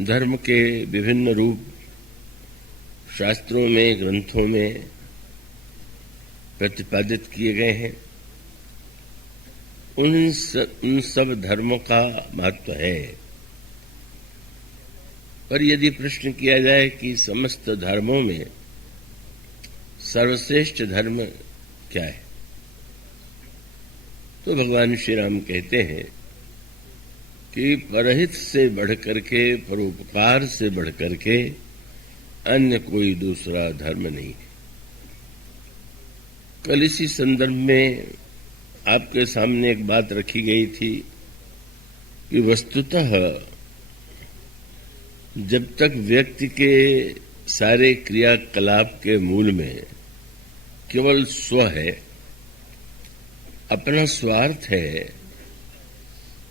धर्म के विभिन्न रूप शास्त्रों में, ग्रंथों में प्रतिपादित किए गए हैं। उन सब धर्मों का महत्व है। पर यदि प्रश्न किया जाए कि समस्त धर्मों में सर्वश्रेष्ठ धर्म क्या है, तो भगवान श्री राम कहते हैं कि परहित से बढ़कर के, परोपकार से बढ़कर के अन्य कोई दूसरा धर्म नहीं है। कल इसी संदर्भ में आपके सामने एक बात रखी गई थी कि वस्तुतः जब तक व्यक्ति के सारे क्रियाकलाप के मूल में केवल स्व है, अपना स्वार्थ है,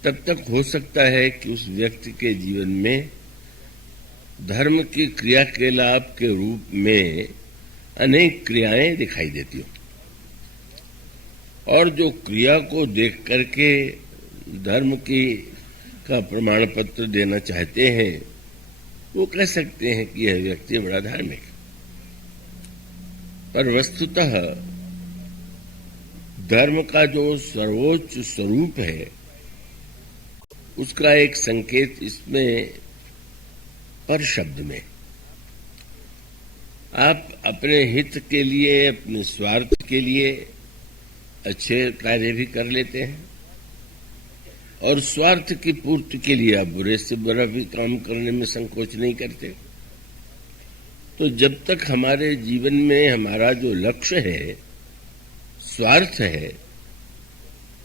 तब तक हो सकता है कि उस व्यक्ति के जीवन में धर्म की क्रियाकलाप के रूप में अनेक क्रियाएं दिखाई देती हो, और जो क्रिया को देख करके धर्म का प्रमाण पत्र देना चाहते हैं वो कह सकते हैं कि यह व्यक्ति बड़ा धार्मिक। पर वस्तुतः धर्म का जो सर्वोच्च स्वरूप है उसका एक संकेत इसमें पर शब्द में। आप अपने हित के लिए, अपने स्वार्थ के लिए अच्छे कार्य भी कर लेते हैं और स्वार्थ की पूर्ति के लिए आप बुरे से बुरा भी काम करने में संकोच नहीं करते। तो जब तक हमारे जीवन में हमारा जो लक्ष्य है स्वार्थ है,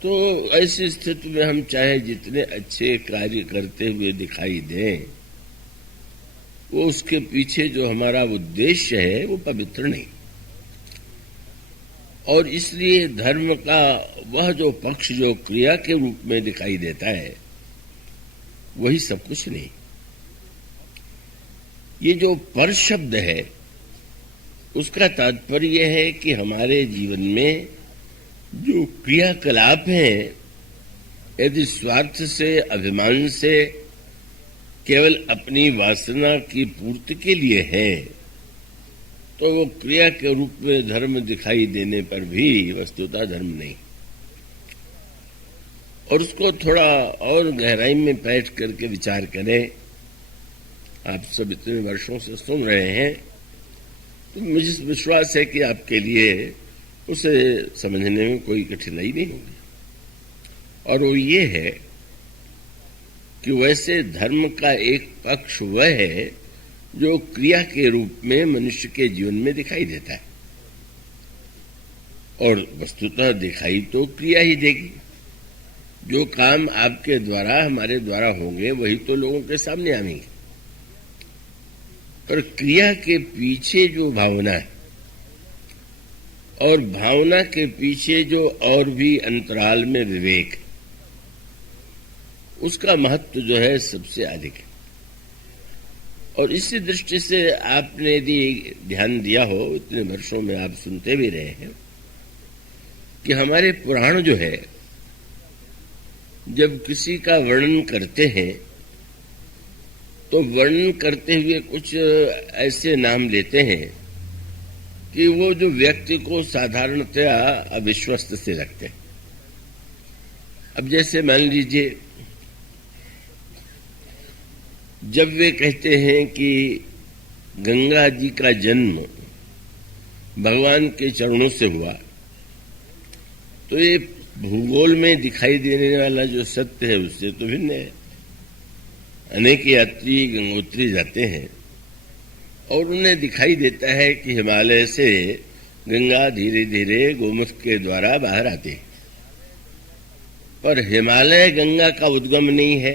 तो ऐसी स्थिति में हम चाहे जितने अच्छे कार्य करते हुए दिखाई दें, वो उसके पीछे जो हमारा उद्देश्य है वो पवित्र नहीं। और इसलिए धर्म का वह जो पक्ष जो क्रिया के रूप में दिखाई देता है वही सब कुछ नहीं। ये जो पर शब्द है उसका तात्पर्य है कि हमारे जीवन में जो क्रियाकलाप हैं, यदि स्वार्थ से, अभिमान से, केवल अपनी वासना की पूर्ति के लिए है, तो वो क्रिया के रूप में धर्म दिखाई देने पर भी वस्तुतः धर्म नहीं। और उसको थोड़ा और गहराई में बैठ करके विचार करें। आप सब इतने वर्षों से सुन रहे हैं, तो मुझे विश्वास है कि आपके लिए उसे समझने में कोई कठिनाई नहीं होगी। और वो ये है कि वैसे धर्म का एक पक्ष वह है जो क्रिया के रूप में मनुष्य के जीवन में दिखाई देता है, और वस्तुतः दिखाई तो क्रिया ही देगी। जो काम आपके द्वारा, हमारे द्वारा होंगे वही तो लोगों के सामने आएंगे। पर क्रिया के पीछे जो भावना है और भावना के पीछे जो और भी अंतराल में विवेक, उसका महत्व जो है सबसे अधिक है। और इसी दृष्टि से आपने यदि ध्यान दिया हो, इतने वर्षों में आप सुनते भी रहे हैं कि हमारे पुराण जो है जब किसी का वर्णन करते हैं तो वर्णन करते हुए कुछ ऐसे नाम लेते हैं कि वो जो व्यक्ति को साधारणतया अविश्वस्त से रखते हैं। अब जैसे मान लीजिए, जब वे कहते हैं कि गंगा जी का जन्म भगवान के चरणों से हुआ, तो ये भूगोल में दिखाई देने वाला जो सत्य है उससे तो भिन्न है। अनेक यात्री गंगोत्री जाते हैं और उन्हें दिखाई देता है कि हिमालय से गंगा धीरे धीरे गोमुख के द्वारा बाहर आती है, पर हिमालय गंगा का उद्गम नहीं है,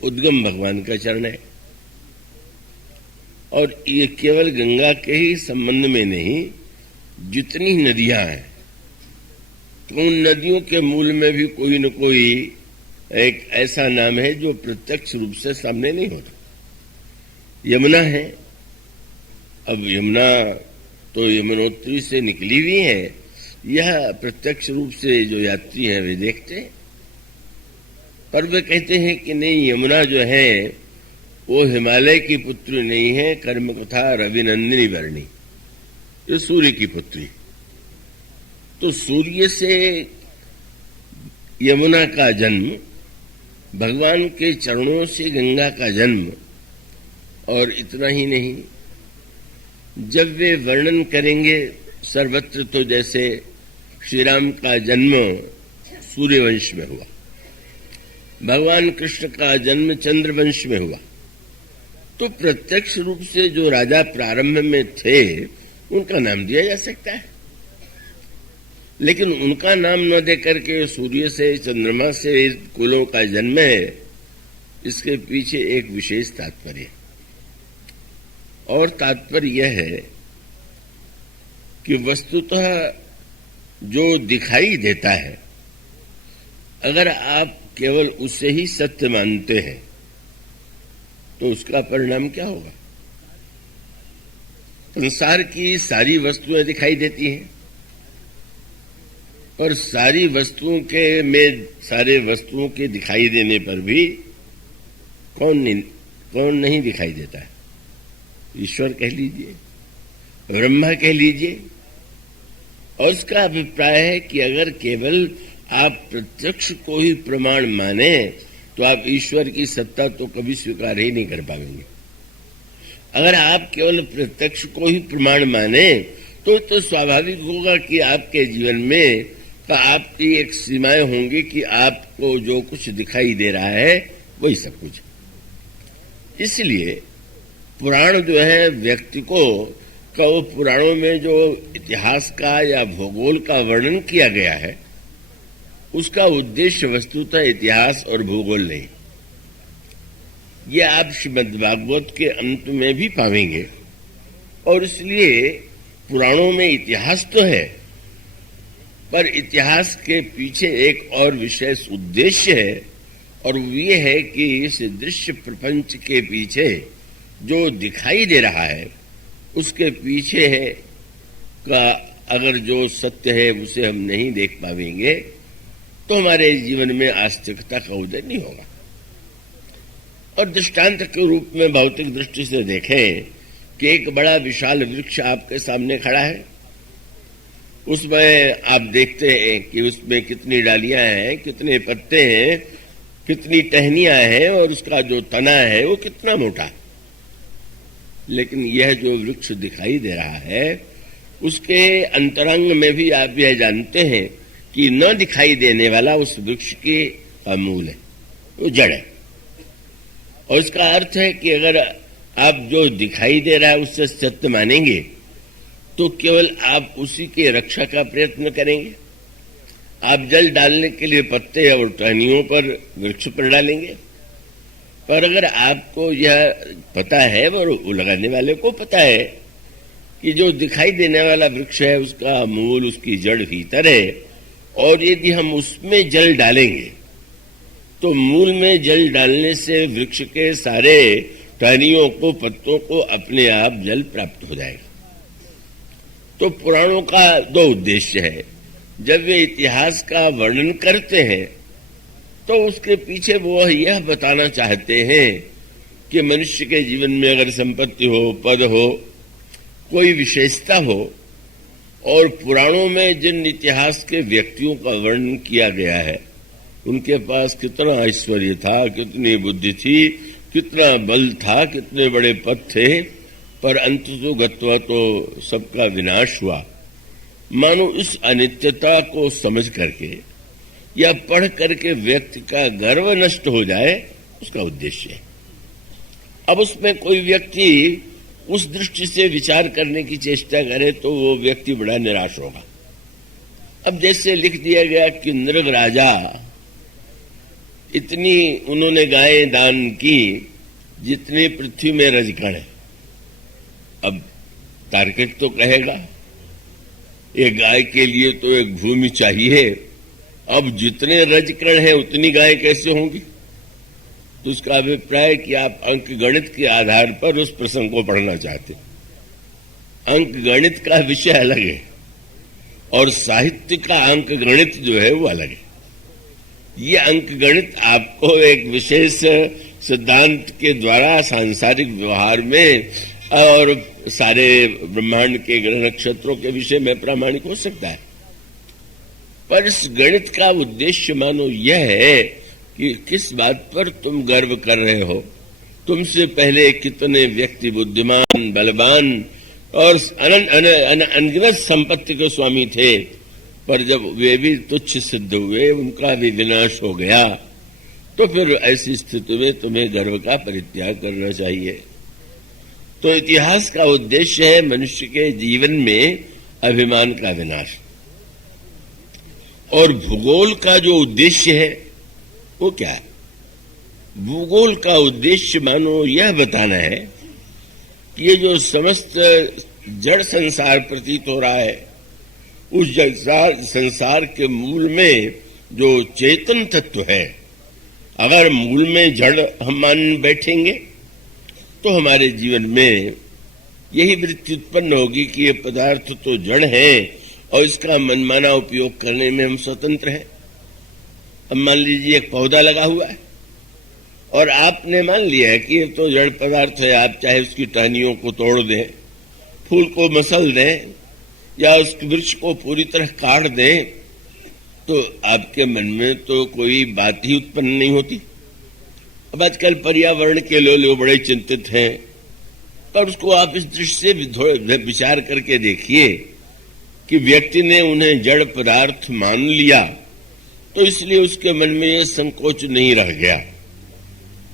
उद्गम भगवान का चरण है। और ये केवल गंगा के ही संबंध में नहीं, जितनी नदियां हैं तो उन नदियों के मूल में भी कोई न कोई एक ऐसा नाम है जो प्रत्यक्ष रूप से सामने नहीं होता। यमुना है, अब यमुना तो यमुनोत्री से निकली हुई है, यह प्रत्यक्ष रूप से जो यात्री हैं वे देखते हैं। पर वे कहते हैं कि नहीं, यमुना जो है वो हिमालय की पुत्री नहीं है, कर्म कथा रविनंदिनी वर्णी, ये सूर्य की पुत्री। तो सूर्य से यमुना का जन्म, भगवान के चरणों से गंगा का जन्म, और इतना ही नहीं, जब वे वर्णन करेंगे सर्वत्र तो जैसे श्री राम का जन्म सूर्यवंश में हुआ, भगवान कृष्ण का जन्म चंद्रवंश में हुआ, तो प्रत्यक्ष रूप से जो राजा प्रारंभ में थे उनका नाम दिया जा सकता है। लेकिन उनका नाम न दे करके सूर्य से, चंद्रमा से कुलों का जन्म है, इसके पीछे एक विशेष तात्पर्य है। और तात्पर्य यह है कि वस्तुतः जो दिखाई देता है, अगर आप केवल उसे ही सत्य मानते हैं तो उसका परिणाम क्या होगा? संसार की सारी वस्तुएं दिखाई देती हैं, पर सारी वस्तुओं के में सारे वस्तुओं के दिखाई देने पर भी कौन नहीं दिखाई देता है? ईश्वर कह लीजिए, ब्रह्मा कह लीजिए। और उसका अभिप्राय है कि अगर केवल आप प्रत्यक्ष को ही प्रमाण माने तो आप ईश्वर की सत्ता तो कभी स्वीकार ही नहीं कर पाएंगे। अगर आप केवल प्रत्यक्ष को ही प्रमाण माने तो स्वाभाविक होगा कि आपके जीवन में आपकी एक सीमाएं होंगी कि आपको जो कुछ दिखाई दे रहा है वही सब कुछ। इसलिए पुराण जो है व्यक्ति को पुराणों में जो इतिहास का या भूगोल का वर्णन किया गया है उसका उद्देश्य वस्तुतः इतिहास और भूगोल नहीं। ये आप श्रीमद् भागवत के अंत में भी पाएंगे। और इसलिए पुराणों में इतिहास तो है, पर इतिहास के पीछे एक और विशेष उद्देश्य है, और ये है कि इस दृश्य प्रपंच के पीछे जो दिखाई दे रहा है उसके पीछे है का अगर जो सत्य है उसे हम नहीं देख पाएंगे तो हमारे जीवन में आस्तिकता का उदय नहीं होगा। और दृष्टांत के रूप में भौतिक दृष्टि से देखें कि एक बड़ा विशाल वृक्ष आपके सामने खड़ा है, उसमें आप देखते हैं कि उसमें कितनी डालियां हैं, कितने पत्ते हैं, कितनी टहनियां हैं, और उसका जो तना है वो कितना मोटा है। लेकिन यह जो वृक्ष दिखाई दे रहा है उसके अंतरंग में भी आप यह जानते हैं कि न दिखाई देने वाला उस वृक्ष के मूल है, वो जड़ है। और इसका अर्थ है कि अगर आप जो दिखाई दे रहा है उससे सत्य मानेंगे तो केवल आप उसी के रक्षा का प्रयत्न करेंगे। आप जल डालने के लिए पत्ते और टहनियों पर, वृक्ष पर डालेंगे, पर अगर आपको यह पता है और लगाने वाले को पता है कि जो दिखाई देने वाला वृक्ष है उसका मूल, उसकी जड़ भीतर है, और यदि हम उसमें जल डालेंगे तो मूल में जल डालने से वृक्ष के सारे टहनियों को, पत्तों को अपने आप जल प्राप्त हो जाएगा। तो पुराणों का दो उद्देश्य है। जब वे इतिहास का वर्णन करते हैं तो उसके पीछे वो यह बताना चाहते हैं कि मनुष्य के जीवन में अगर संपत्ति हो, पद हो, कोई विशेषता हो, और पुराणों में जिन इतिहास के व्यक्तियों का वर्णन किया गया है उनके पास कितना ऐश्वर्य था, कितनी बुद्धि थी, कितना बल था, कितने बड़े पद थे, पर अंततोगत्वा तो सबका विनाश हुआ। मानो इस अनित्यता को समझ करके या पढ़ करके व्यक्ति का गर्व नष्ट हो जाए, उसका उद्देश्य है। अब उसमें कोई व्यक्ति उस दृष्टि से विचार करने की चेष्टा करे तो वो व्यक्ति बड़ा निराश होगा। अब जैसे लिख दिया गया कि नृग राजा इतनी उन्होंने गायें दान की जितनी पृथ्वी में रजकण है। अब तार्किक तो कहेगा ये गाय के लिए तो एक भूमि चाहिए, अब जितने रजकण हैं उतनी गायें कैसे होंगी? तो उसका अभिप्राय कि आप अंक गणित के आधार पर उस प्रसंग को पढ़ना चाहते। अंक गणित का विषय अलग है और साहित्य का अंक गणित जो है वो अलग है। ये अंक गणित आपको एक विशेष सिद्धांत के द्वारा सांसारिक व्यवहार में और सारे ब्रह्मांड के ग्रह नक्षत्रों के विषय में प्रामाणिक हो सकता है। पर इस गणित का उद्देश्य मानो यह है कि किस बात पर तुम गर्व कर रहे हो। तुमसे पहले कितने व्यक्ति बुद्धिमान, बलवान और अनगिनत संपत्ति के स्वामी थे, पर जब वे भी तुच्छ सिद्ध हुए, उनका भी विनाश हो गया, तो फिर ऐसी स्थिति में तुम्हें गर्व का परित्याग करना चाहिए। तो इतिहास का उद्देश्य है मनुष्य के जीवन में अभिमान का विनाश। और भूगोल का जो उद्देश्य है वो क्या है? भूगोल का उद्देश्य मानो यह बताना है कि ये जो समस्त जड़ संसार प्रतीत हो रहा है, उस संसार के मूल में जो चेतन तत्व है, अगर मूल में जड़ हम मान बैठेंगे तो हमारे जीवन में यही वृत्ति उत्पन्न होगी कि ये पदार्थ तो जड़ है और इसका मनमाना उपयोग करने में हम स्वतंत्र हैं। अब मान लीजिए एक पौधा लगा हुआ है और आपने मान लिया है कि ये तो जड़ पदार्थ है, आप चाहे उसकी टहनियों को तोड़ दें, फूल को मसल दें या उस वृक्ष को पूरी तरह काट दें, तो आपके मन में तो कोई बात ही उत्पन्न नहीं होती। अब आजकल पर्यावरण के लोग बड़े चिंतित हैं, पर उसको आप इस दृष्टि से थोड़ा विचार करके देखिए कि व्यक्ति ने उन्हें जड़ पदार्थ मान लिया तो इसलिए उसके मन में ये संकोच नहीं रह गया।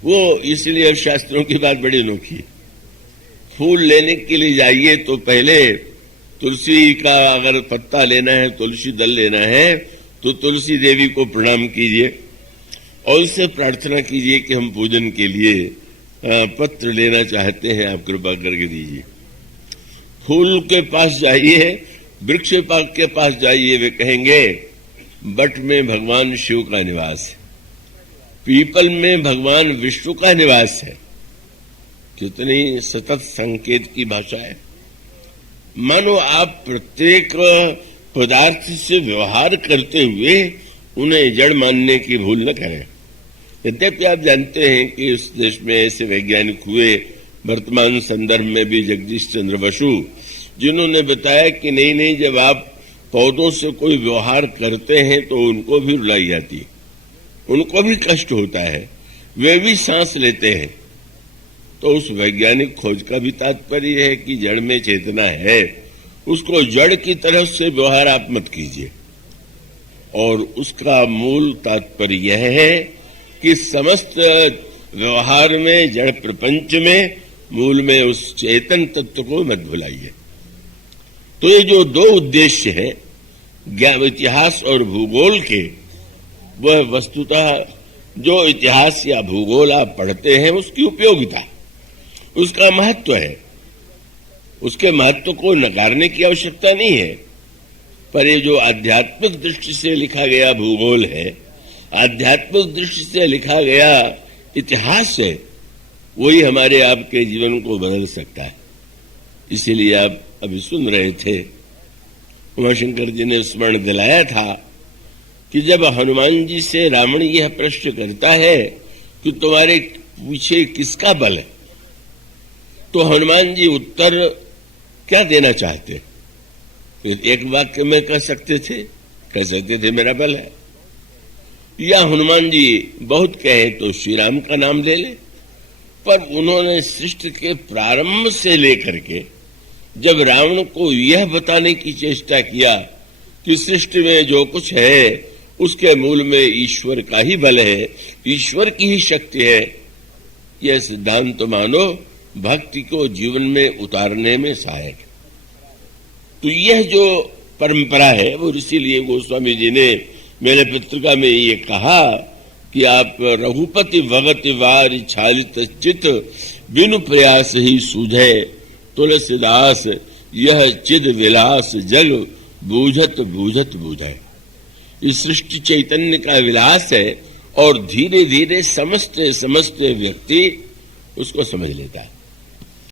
वो इसलिए शास्त्रों की बात बड़ी अनोखी है। फूल लेने के लिए जाइए तो पहले तुलसी का अगर पत्ता लेना है, तुलसी दल लेना है, तो तुलसी देवी को प्रणाम कीजिए और उससे प्रार्थना कीजिए कि हम पूजन के लिए पत्र लेना चाहते हैं, आप कृपा करके दीजिए। फूल के पास जाइए, वृक्ष के पास जाइए, वे कहेंगे बट में भगवान शिव का निवास है, पीपल में भगवान विष्णु का निवास है। कितनी सतत संकेत की भाषा है। मानो आप प्रत्येक पदार्थ से व्यवहार करते हुए उन्हें जड़ मानने की भूल न करें। यद्यपि आप जानते हैं कि इस देश में ऐसे वैज्ञानिक हुए वर्तमान संदर्भ में भी, जगदीश चंद्र बसु, जिन्होंने बताया कि नहीं, जब आप पौधों से कोई व्यवहार करते हैं तो उनको भी रुलाई जाती, उनको भी कष्ट होता है, वे भी सांस लेते हैं। तो उस वैज्ञानिक खोज का भी तात्पर्य है कि जड़ में चेतना है, उसको जड़ की तरफ से व्यवहार आप मत कीजिए। और उसका मूल तात्पर्य यह है कि समस्त व्यवहार में, जड़ प्रपंच में, मूल में उस चेतन तत्व को मत भुलाइए। तो ये जो दो उद्देश्य है ज्ञान, इतिहास और भूगोल के, वह वस्तुतः जो इतिहास या भूगोल आप पढ़ते हैं उसकी उपयोगिता, उसका महत्व है। उसके महत्व को नकारने की आवश्यकता नहीं है, पर ये जो आध्यात्मिक दृष्टि से लिखा गया भूगोल है, आध्यात्मिक दृष्टि से लिखा गया इतिहास है, वही हमारे आपके जीवन को बदल सकता है। इसीलिए आप अभी सुन रहे थे, उमाशंकर जी ने स्मरण दिलाया था कि जब हनुमान जी से रावण यह प्रश्न करता है कि तुम्हारे पीछे किसका बल है, तो हनुमान जी उत्तर क्या देना चाहते? एक वाक्य में कह सकते थे मेरा बल है, या हनुमान जी बहुत कहे तो श्री राम का नाम ले ले। पर उन्होंने सृष्टि के प्रारंभ से लेकर के जब रावण को यह बताने की चेष्टा किया कि सृष्टि में जो कुछ है उसके मूल में ईश्वर का ही बल है, ईश्वर की ही शक्ति है, यह सिद्धांत तो मानो भक्ति को जीवन में उतारने में सहायक है। तो यह जो परंपरा है वो इसीलिए गोस्वामी जी ने मेरे पत्रिका में ये कहा कि आप रघुपति भगति वार छालित चित बिनु प्रयास ही सूझे तुलसीदास यह चिद विलास जग बूझत बूझत बूझे। इस सृष्टि चैतन्य का विलास है और धीरे धीरे समझते समझते व्यक्ति उसको समझ लेता है।